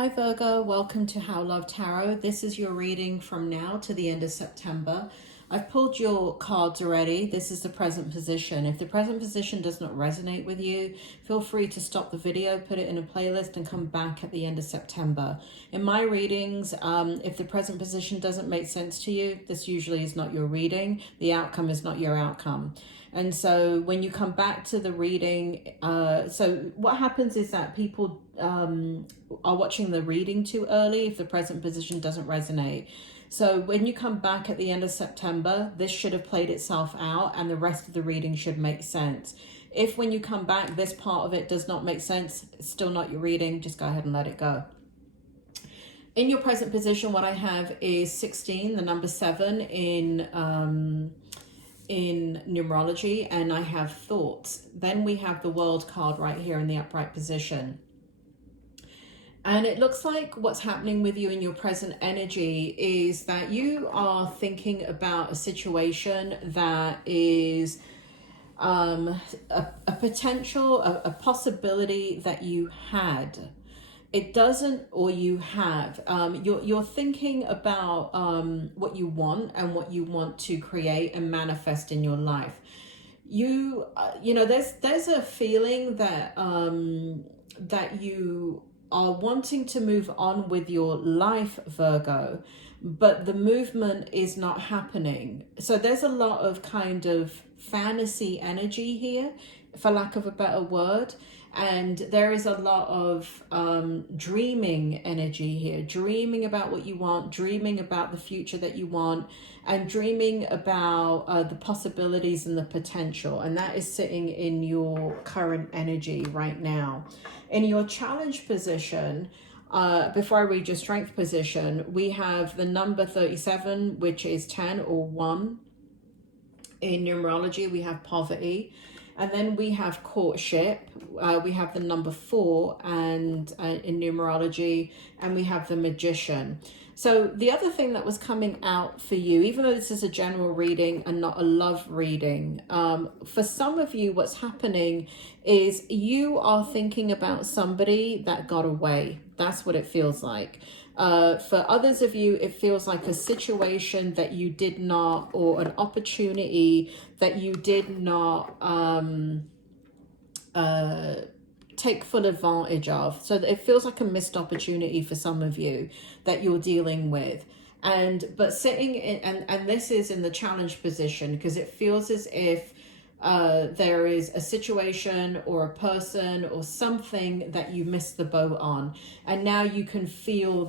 Hi Virgo, welcome to How Love Tarot. This is your reading from now to the end of September. I've pulled your cards already. This is the present position. If the present position does not resonate with you, feel free to stop the video, put it in a playlist and come back at the end of September. In my readings, if the present position doesn't make sense to you, this usually is not your reading. The outcome is not your outcome. And so when you come back to the reading, so what happens is that people are watching the reading too early if the present position doesn't resonate. So when you come back at the end of September, this should have played itself out and the rest of the reading should make sense. If when you come back, this part of it does not make sense, it's still not your reading, just go ahead and let it go. In your present position, what I have is 16, the number 7 in numerology, and I have thoughts. Then we have the World card right here in the upright position. And it looks like what's happening with you in your present energy is that you are thinking about a situation that is a potential, a possibility that you had. It doesn't, or you have. You're thinking about what you want and what you want to create and manifest in your life. You know, there's a feeling that that you are wanting to move on with your life, Virgo, but the movement is not happening. So there's a lot of kind of fantasy energy here, for lack of a better word. And there is a lot of dreaming energy here, dreaming about what you want, dreaming about the future that you want, and dreaming about the possibilities and the potential. And that is sitting in your current energy right now. In your challenge position, before I read your strength position, we have the number 37, which is 10 or 1. In numerology, we have poverty. And then we have courtship, we have the number 4 and in numerology, and we have the magician. So the other thing that was coming out for you, even though this is a general reading and not a love reading, for some of you, what's happening is you are thinking about somebody that got away. That's what it feels like. For others of you, it feels like a situation that you did not, or an opportunity that you did not take full advantage of. So it feels like a missed opportunity for some of you that you're dealing with. But sitting in, and this is in the challenge position, because it feels as if there is a situation or a person or something that you missed the boat on, and now you can feel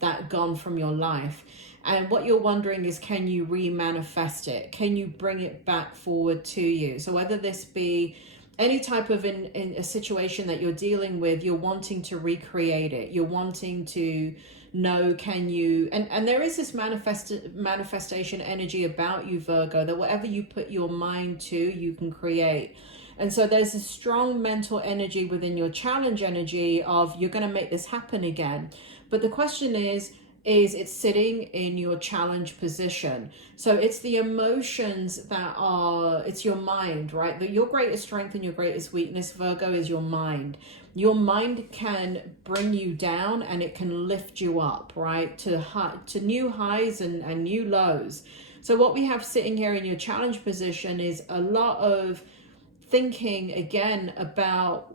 that gone from your life. And what you're wondering is, can you re-manifest it? Can you bring it back forward to you? So whether this be any type of in a situation that you're dealing with, you're wanting to recreate it, you're wanting to know, can you, and there is this manifestation energy about you, Virgo, that whatever you put your mind to, you can create. And so there's a strong mental energy within your challenge energy of you're going to make this happen again. But the question is it's sitting in your challenge position. So it's the emotions that are, it's your mind, right? Your greatest strength and your greatest weakness, Virgo, is your mind. Your mind can bring you down and it can lift you up, right? To new highs and new lows. So what we have sitting here in your challenge position is a lot of thinking again about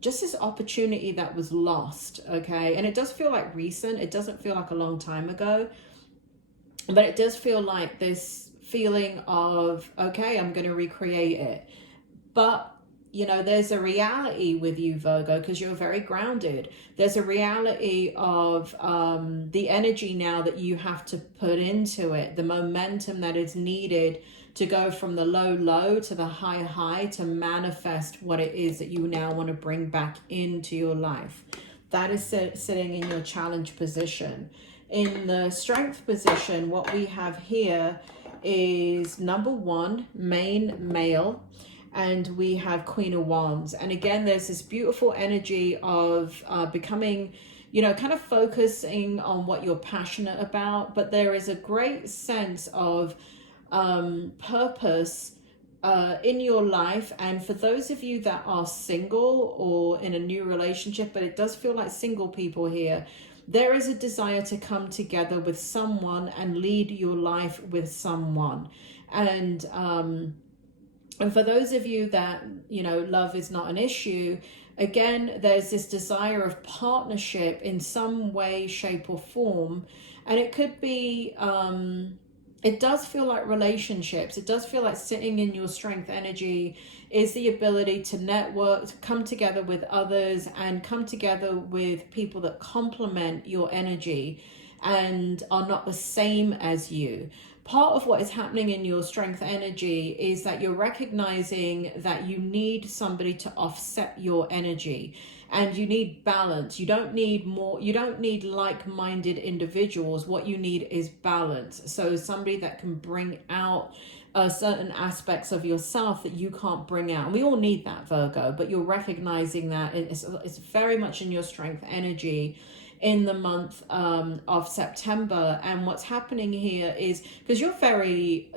just this opportunity that was lost, okay? And it does feel like recent. It doesn't feel like a long time ago, but it does feel like this feeling of, okay, I'm going to recreate it. But, you know, there's a reality with you, Virgo, because you're very grounded. There's a reality of the energy now that you have to put into it, the momentum that is needed to go from the low to the high to manifest what it is that you now want to bring back into your life. That is sitting in your challenge position. In the strength position, what we have here is number 1, main male, and we have Queen of Wands. And again, there's this beautiful energy of becoming, you know, kind of focusing on what you're passionate about, but there is a great sense of purpose in your life. And for those of you that are single or in a new relationship, but it does feel like single people here, there is a desire to come together with someone and lead your life with someone. And for those of you that, you know, love is not an issue, again, there's this desire of partnership in some way, shape or form. And it could be, it does feel like relationships. It does feel like sitting in your strength energy is the ability to network, to come together with others and come together with people that complement your energy and are not the same as you. Part of what is happening in your strength energy is that you're recognizing that you need somebody to offset your energy. And you need balance. You don't need more, you don't need like-minded individuals. What you need is balance. So somebody that can bring out certain aspects of yourself that you can't bring out. And we all need that, Virgo, but you're recognizing that it's very much in your strength energy in the month of September. And what's happening here is, because you're very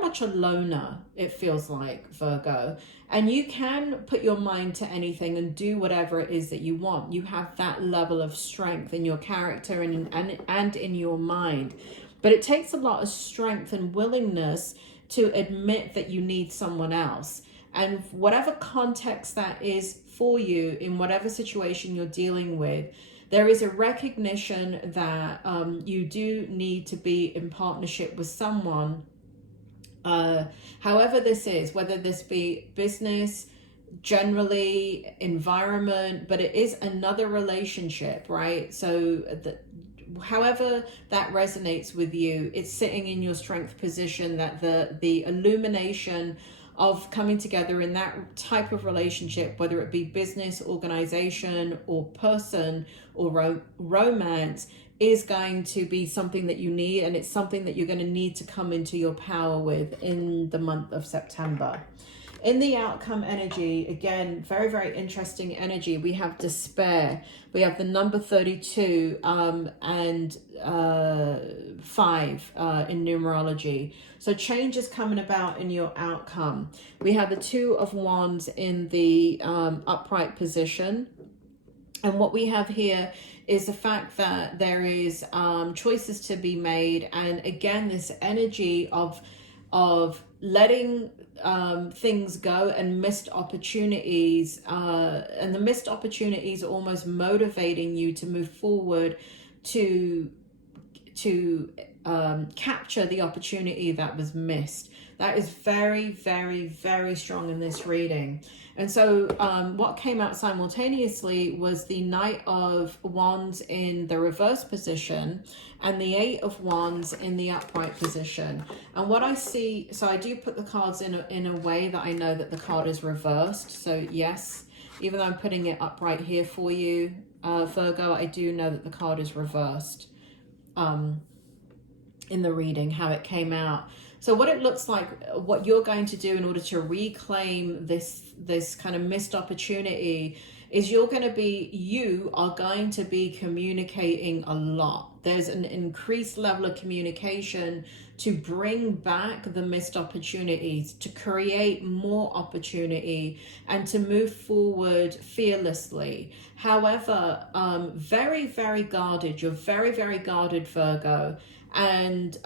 much a loner, it feels like, Virgo, and you can put your mind to anything and do whatever it is that you want. You have that level of strength in your character and in your mind. But it takes a lot of strength and willingness to admit that you need someone else. And whatever context that is for you, in whatever situation you're dealing with, there is a recognition that you do need to be in partnership with someone. However this is, whether this be business, generally, environment, but it is another relationship, right? So however that resonates with you, it's sitting in your strength position, that the illumination of coming together in that type of relationship, whether it be business, organization, or person, or romance, is going to be something that you need, and it's something that you're going to need to come into your power with in the month of September. In the outcome energy, again, very, very interesting energy. We have despair. We have the number 32 and 5 in numerology. So change is coming about in your outcome. We have the 2 of Wands in the upright position. And what we have here is the fact that there is choices to be made. And again, this energy of letting things go and missed opportunities, and the missed opportunities almost motivating you to move forward to capture the opportunity that was missed. That is very, very, very strong in this reading. And so what came out simultaneously was the Knight of Wands in the reverse position and the 8 of Wands in the upright position. And what I see, so I do put the cards in a way that I know that the card is reversed. So yes, even though I'm putting it upright here for you, Virgo, I do know that the card is reversed in the reading, how it came out. So what it looks like, what you're going to do in order to reclaim this kind of missed opportunity is you are going to be communicating a lot. There's an increased level of communication to bring back the missed opportunities, to create more opportunity, and to move forward fearlessly. However, very, very guarded. You're very, very guarded, Virgo. And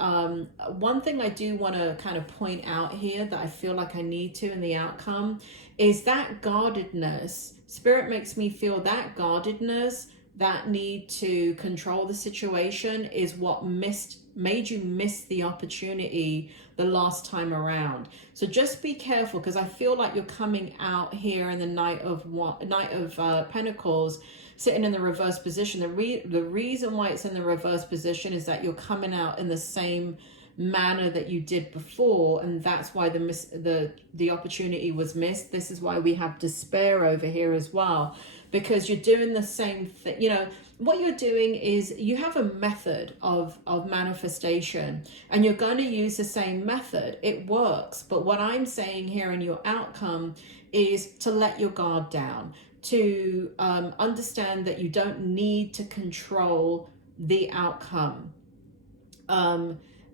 one thing I do want to kind of point out here that I feel like I need to in the outcome is that guardedness. Spirit makes me feel that guardedness, that need to control the situation, is what made you miss the opportunity the last time around. So just be careful, because I feel like you're coming out here in the Knight of Pentacles, sitting in the reverse position. The reason why it's in the reverse position is that you're coming out in the same manner that you did before, and that's why the opportunity was missed. This is why we have despair over here as well, because you're doing the same thing. You know, what you're doing is you have a method of manifestation, and you're going to use the same method. It works. But what I'm saying here in your outcome is to let your guard down, to understand that you don't need to control the outcome.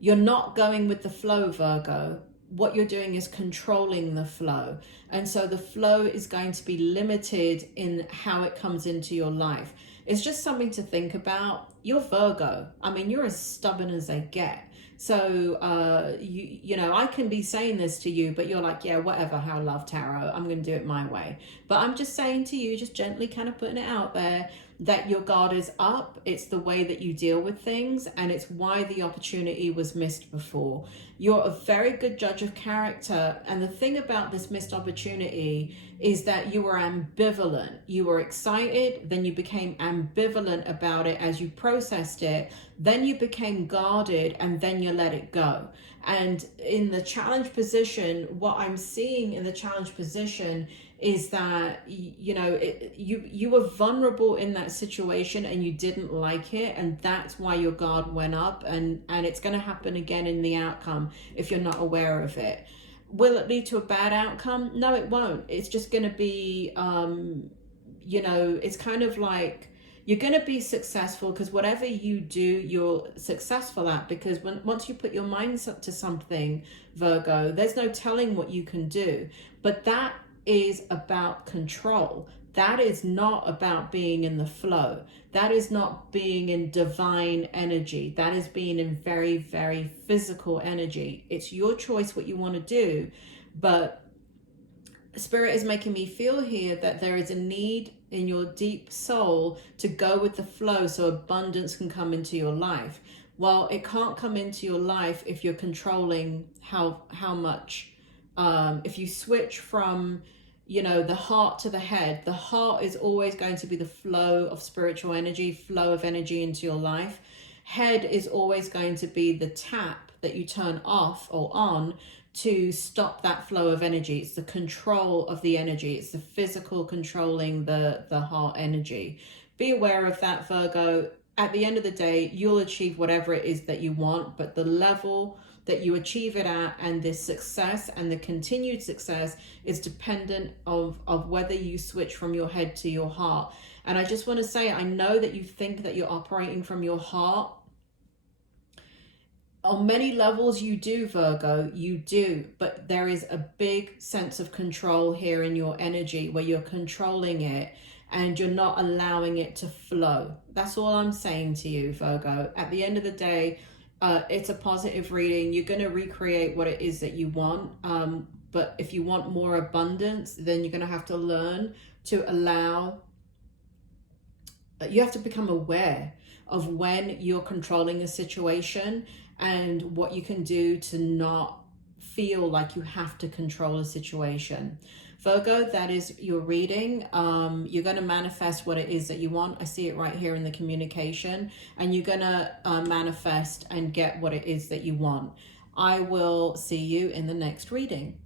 You're not going with the flow, Virgo. what you're doing is controlling the flow. And so the flow is going to be limited in how it comes into your life. It's just something to think about. You're Virgo. I mean, you're as stubborn as they get. So, you know, I can be saying this to you, but you're like, yeah, whatever, how love tarot, I'm going to do it my way. But I'm just saying to you, just gently kind of putting it out there, that your guard is up. It's the way that you deal with things, and it's why the opportunity was missed before. You're a very good judge of character, and the thing about this missed opportunity is that you were ambivalent. You were excited, then you became ambivalent about it as you processed it, then you became guarded, and then you let it go. And in the challenge position, what I'm seeing in the challenge position is that, you know, you were vulnerable in that situation and you didn't like it, and that's why your guard went up, and it's going to happen again in the outcome if you're not aware of it. Will it lead to a bad outcome? No, it won't. It's just going to be, you know, it's kind of like you're going to be successful, because whatever you do, you're successful at, because once you put your mind to something, Virgo, there's no telling what you can do. But that is about control. That is not about being in the flow. That is not being in divine energy. That is being in very, very physical energy. It's your choice what you want to do. But Spirit is making me feel here that there is a need in your deep soul to go with the flow so abundance can come into your life. Well, it can't come into your life if you're controlling how much. If you switch from, you know, the heart to the head, the heart is always going to be the flow of spiritual energy, flow of energy into your life. Head is always going to be the tap that you turn off or on to stop that flow of energy. It's the control of the energy. It's the physical controlling the heart energy. Be aware of that, Virgo. At the end of the day, you'll achieve whatever it is that you want, but the level that you achieve it at, and this success and the continued success, is dependent of whether you switch from your head to your heart. And I just want to say, I know that you think that you're operating from your heart. On many levels you do, Virgo, you do, but there is a big sense of control here in your energy where you're controlling it and you're not allowing it to flow. That's all I'm saying to you, Virgo. At the end of the day, it's a positive reading. You're going to recreate what it is that you want. But if you want more abundance, then you're going to have to learn to allow, you have to become aware of when you're controlling a situation and what you can do to not feel like you have to control a situation. Virgo, that is your reading. You're going to manifest what it is that you want. I see it right here in the communication, and you're going to manifest and get what it is that you want. I will see you in the next reading.